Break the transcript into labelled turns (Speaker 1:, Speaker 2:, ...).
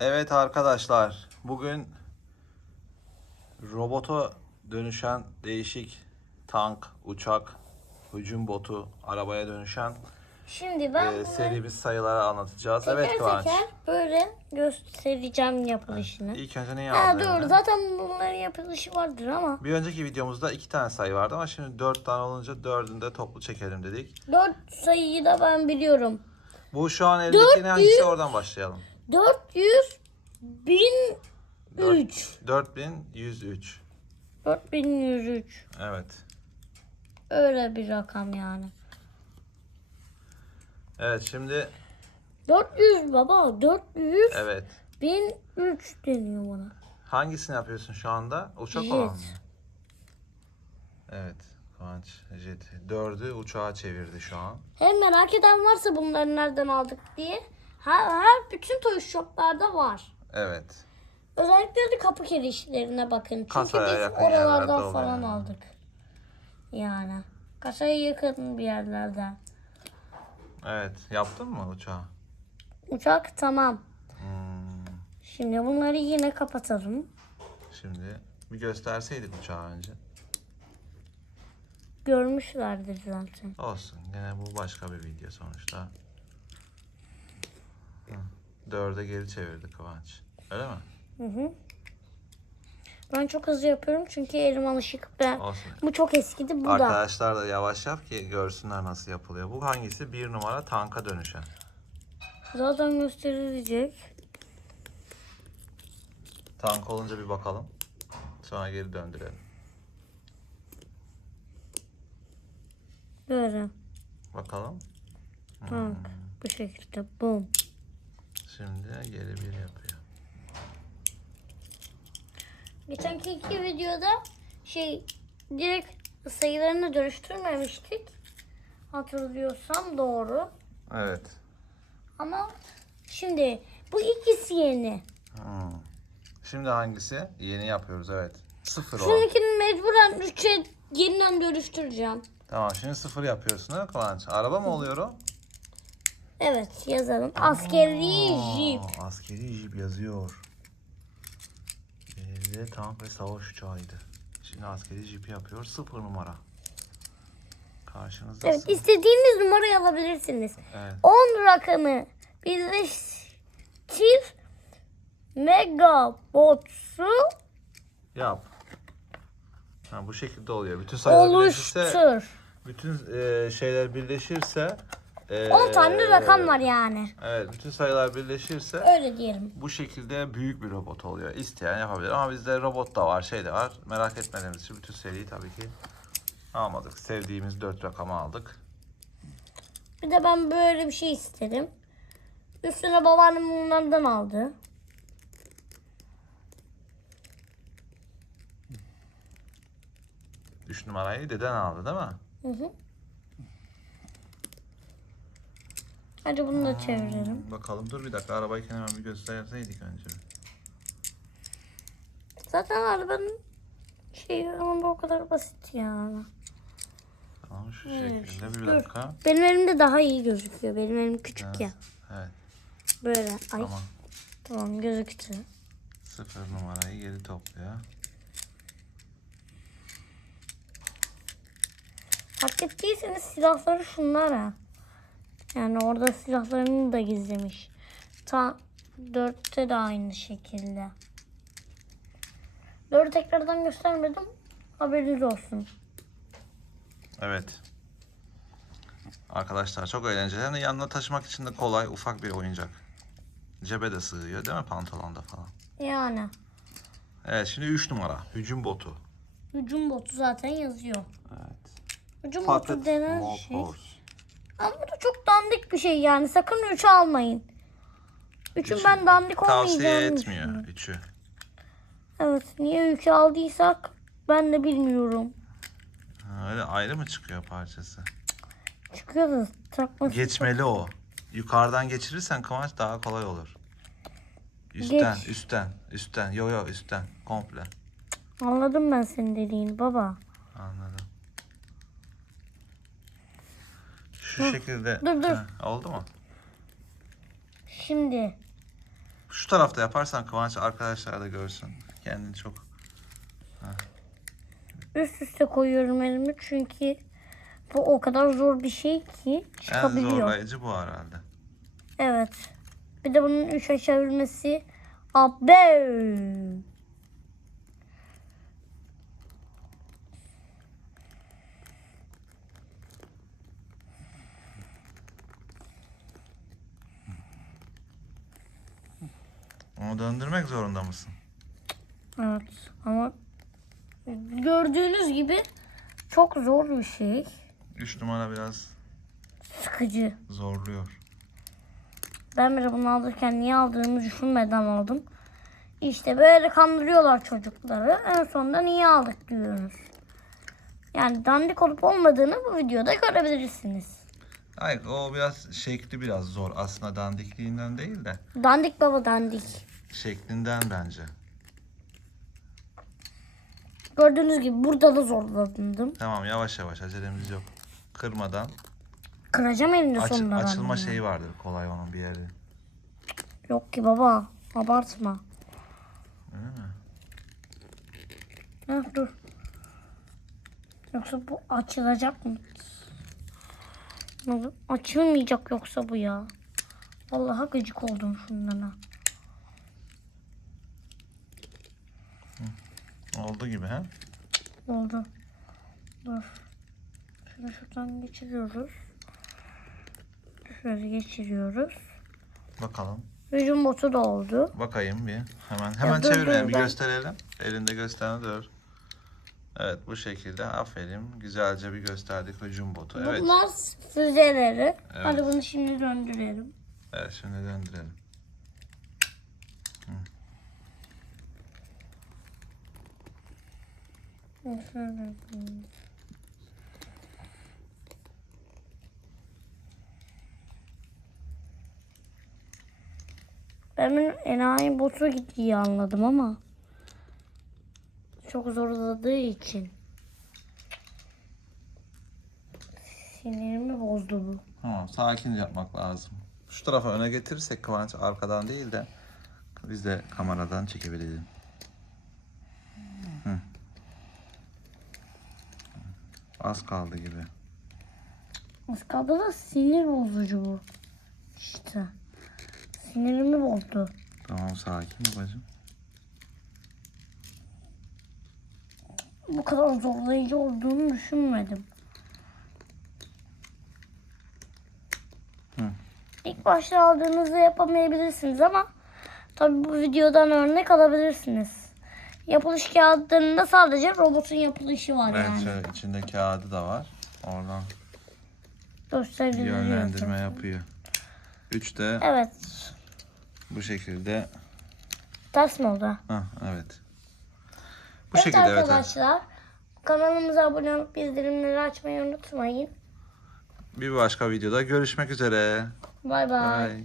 Speaker 1: Evet arkadaşlar, bugün robota dönüşen değişik tank, uçak, hücum botu, arabaya dönüşen
Speaker 2: Şimdi ben
Speaker 1: e, serimiz sayıları anlatacağız.
Speaker 2: teker
Speaker 1: evet Kıvanç.
Speaker 2: teker böyle göstereceğim yapılışını.
Speaker 1: İlk önce neyi aldın?
Speaker 2: doğru zaten bunların yapılışı vardır ama
Speaker 1: Bir önceki videomuzda iki tane sayı vardı ama şimdi dört tane olunca dördünü de toplu çekelim dedik.
Speaker 2: dört sayıyı da ben biliyorum.
Speaker 1: Bu şu an eldeki ne hangisi oradan başlayalım.
Speaker 2: 400 bin
Speaker 1: Dört-
Speaker 2: 3
Speaker 1: 4103.
Speaker 2: 4103
Speaker 1: Evet.
Speaker 2: öyle bir rakam yani.
Speaker 1: Evet şimdi
Speaker 2: 400 baba 400
Speaker 1: evet.
Speaker 2: 1003 deniyor bana.
Speaker 1: Hangisini yapıyorsun şu anda? Uçak
Speaker 2: Jet.
Speaker 1: olan mı? Evet. Kıvanç jeti. Dördü uçağa çevirdi şu an.
Speaker 2: Hem merak eden varsa bunları nereden aldık diye. Her, her bütün toy shoplarda var.
Speaker 1: Evet.
Speaker 2: Özellikle de kapı kirişlerine bakın. Çünkü
Speaker 1: Kasaya
Speaker 2: biz
Speaker 1: yakın
Speaker 2: oralardan falan
Speaker 1: yani.
Speaker 2: aldık. Yani. Kasaya yakın bir yerlerden.
Speaker 1: Evet. Yaptın mı uçağı?
Speaker 2: Uçak tamam.
Speaker 1: Hmm,
Speaker 2: Şimdi bunları yine kapatalım.
Speaker 1: Şimdi bir gösterseydik uçağı önce.
Speaker 2: Görmüşlerdir zaten.
Speaker 1: Olsun. Gene bu başka bir video sonuçta. Dörde geri çevirdi Kıvanç. Öyle mi?
Speaker 2: Hı hı. Ben çok hızlı yapıyorum çünkü elim alışık. Ben
Speaker 1: Olsun.
Speaker 2: bu çok eskidi bu da.
Speaker 1: Arkadaşlar da yavaş yap ki görsünler nasıl yapılıyor. Bu hangisi? Bir numara tanka dönüşen.
Speaker 2: Zaten gösterilecek.
Speaker 1: Tank olunca bir bakalım. Sonra geri döndürelim.
Speaker 2: Böyle.
Speaker 1: Bakalım.
Speaker 2: Tank. Bu şekilde. Boom.
Speaker 1: Şimdi geri bir yapıyor.
Speaker 2: Geçenki iki videoda şey direkt sayılarını dönüştürmemiştik. Hatırlıyorsam doğru.
Speaker 1: Evet.
Speaker 2: Ama şimdi bu ikisi yeni.
Speaker 1: Hmm. Şimdi hangisi? Yeni yapıyoruz evet. Sıfır o.
Speaker 2: Şununkini mecburen 3'e yeniden dönüştüreceğim.
Speaker 1: Tamam şimdi sıfır yapıyorsun değil mi Kıvanç? Araba mı oluyor o?
Speaker 2: Evet yazalım. Askeri jip.
Speaker 1: Aa, askeri jip yazıyor. Belediye tank ve savaş uçağıydı. Şimdi askeri jipi yapıyor. Sıfır numara. Karşınızda
Speaker 2: Evet
Speaker 1: sıfır.
Speaker 2: istediğiniz numarayı alabilirsiniz.
Speaker 1: Evet.
Speaker 2: 10 rakamı birleştir megabotsu
Speaker 1: Yap. Ha, bu şekilde oluyor. Bütün sayılar birleşirse,
Speaker 2: oluştur.
Speaker 1: bütün e, şeyler birleşirse e,
Speaker 2: 10 tane rakam var yani.
Speaker 1: Evet, bütün sayılar birleşirse
Speaker 2: Öyle diyelim.
Speaker 1: bu şekilde büyük bir robot oluyor. İsteyen yapabilir ama bizde robot da var, şey de var. Merak etmediğimiz için bütün seriyi tabii ki almadık. Sevdiğimiz dört rakamı aldık.
Speaker 2: Bir de ben böyle bir şey istedim. Üstüne babaannem bunlardan aldı.
Speaker 1: Üç numarayı deden aldı değil mi?
Speaker 2: Hı hı. Hadi bunu da çevirelim.
Speaker 1: Bakalım dur bir dakika arabayı hemen bir gösterseydik önce.
Speaker 2: Zaten arabanın şeyi ama bu o kadar basit yani.
Speaker 1: Tamam şu
Speaker 2: Evet,
Speaker 1: şekilde bir
Speaker 2: dur.
Speaker 1: dakika.
Speaker 2: Benim elimde daha iyi gözüküyor. Benim elim küçük
Speaker 1: Evet.
Speaker 2: ya.
Speaker 1: Evet
Speaker 2: Böyle. Ay
Speaker 1: tamam.
Speaker 2: tamam gözüktü.
Speaker 1: Sıfır numarayı geri topluyor.
Speaker 2: Fark ettiyseniz silahları şunlar ha. Yani orada silahlarını da gizlemiş. Ta dörtte de aynı şekilde. Dördü tekrardan göstermedim. Haberiniz olsun.
Speaker 1: Evet. Arkadaşlar çok eğlenceli. De yanına taşımak için de kolay ufak bir oyuncak. Cebe de sığıyor değil mi pantolonda falan.
Speaker 2: Yani.
Speaker 1: Evet şimdi 3 numara. Hücum botu.
Speaker 2: Hücum botu zaten yazıyor.
Speaker 1: Evet.
Speaker 2: Hücum botu denen şey. Ama bu da çok dandik bir şey yani. Sakın üçü almayın. Üçün
Speaker 1: Üçü
Speaker 2: ben dandik
Speaker 1: Tavsiye
Speaker 2: olmayacağını
Speaker 1: etmiyor
Speaker 2: düşünüyorum.
Speaker 1: 3'ü.
Speaker 2: Evet niye üçü aldıysak ben de bilmiyorum.
Speaker 1: Öyle ayrı mı çıkıyor parçası?
Speaker 2: Çıkıyor da takması.
Speaker 1: Geçmeli o. Yukarıdan geçirirsen Kıvanç daha kolay olur. Üstten,
Speaker 2: Geç.
Speaker 1: üstten, üstten. Yo yo üstten. Komple.
Speaker 2: Anladım ben senin dediğini baba.
Speaker 1: Anladım. Şu şekilde.
Speaker 2: dur, dur.
Speaker 1: Heh, oldu mu?
Speaker 2: Şimdi
Speaker 1: Şu tarafta yaparsan Kıvanç arkadaşlar da görsün. Kendini çok.
Speaker 2: Üst üste koyuyorum elimi çünkü bu o kadar zor bir şey ki
Speaker 1: En
Speaker 2: çıkabiliyor.
Speaker 1: zorlayıcı bu herhalde.
Speaker 2: Evet. Bir de bunun üçe çevirmesi Abbe.
Speaker 1: Onu döndürmek zorunda mısın?
Speaker 2: Evet ama gördüğünüz gibi çok zor bir şey.
Speaker 1: 3 numara biraz
Speaker 2: Sıkıcı.
Speaker 1: zorluyor.
Speaker 2: Ben bile bunu alırken niye aldığımı düşünmeden aldım. İşte böyle kandırıyorlar çocukları. En sonunda niye aldık diyoruz. Yani dandik olup olmadığını bu videoda görebilirsiniz.
Speaker 1: Hayır o biraz şekli biraz zor. Aslında dandikliğinden değil de
Speaker 2: Dandik baba dandik.
Speaker 1: Şeklinden bence.
Speaker 2: Gördüğünüz gibi burada da zorladım.
Speaker 1: Tamam yavaş yavaş acelemiz yok. Kırmadan.
Speaker 2: Kıracağım elinde
Speaker 1: Aç-
Speaker 2: sonunda. ben
Speaker 1: açılma
Speaker 2: bunu.
Speaker 1: şeyi vardır kolay onun bir yeri.
Speaker 2: Yok ki baba. Abartma.
Speaker 1: Öyle mi?
Speaker 2: Heh, dur. Yoksa bu açılacak mı? Açılmayacak yoksa bu ya. Vallahi gıcık oldum şundan ha.
Speaker 1: Oldu gibi he?
Speaker 2: Oldu. Dur. Şunu şuradan geçiriyoruz. Şöyle geçiriyoruz.
Speaker 1: Bakalım.
Speaker 2: Hücum botu da oldu.
Speaker 1: Bakayım bir. Hemen hemen
Speaker 2: dur,
Speaker 1: çevirelim
Speaker 2: dur,
Speaker 1: bir
Speaker 2: ben-
Speaker 1: gösterelim. Elinde gösteren dur. Evet bu şekilde aferin. Güzelce bir gösterdik hücum botu. Evet.
Speaker 2: Bunlar füzeleri. Hadi bunu şimdi döndürelim.
Speaker 1: Evet şimdi döndürelim.
Speaker 2: Şöyle yapayım. Ben bunun enayi botu gittiği anladım ama çok zorladığı için sinirimi bozdu bu.
Speaker 1: Tamam sakin yapmak lazım. Şu tarafa öne getirirsek Kıvanç arkadan değil de biz de kameradan çekebilelim. Az kaldı gibi.
Speaker 2: Az kaldı da sinir bozucu bu. İşte. Sinirimi bozdu.
Speaker 1: Tamam sakin babacığım.
Speaker 2: Bu kadar zorlayıcı olduğunu düşünmedim.
Speaker 1: Hı.
Speaker 2: İlk başta aldığınızda yapamayabilirsiniz ama tabi bu videodan örnek alabilirsiniz. Yapılış kağıtlarında sadece robotun yapılışı var
Speaker 1: Evet
Speaker 2: yani.
Speaker 1: şöyle içinde kağıdı da var. Oradan
Speaker 2: Gösteriliyor.
Speaker 1: yönlendirme yapıyor. Üç de
Speaker 2: Evet.
Speaker 1: bu şekilde.
Speaker 2: Ters mi oldu?
Speaker 1: Hah, evet. Bu
Speaker 2: evet
Speaker 1: şekilde evet.
Speaker 2: arkadaşlar. Kanalımıza abone olup bildirimleri açmayı unutmayın.
Speaker 1: Bir başka videoda görüşmek üzere.
Speaker 2: Bay bay.
Speaker 1: Bye.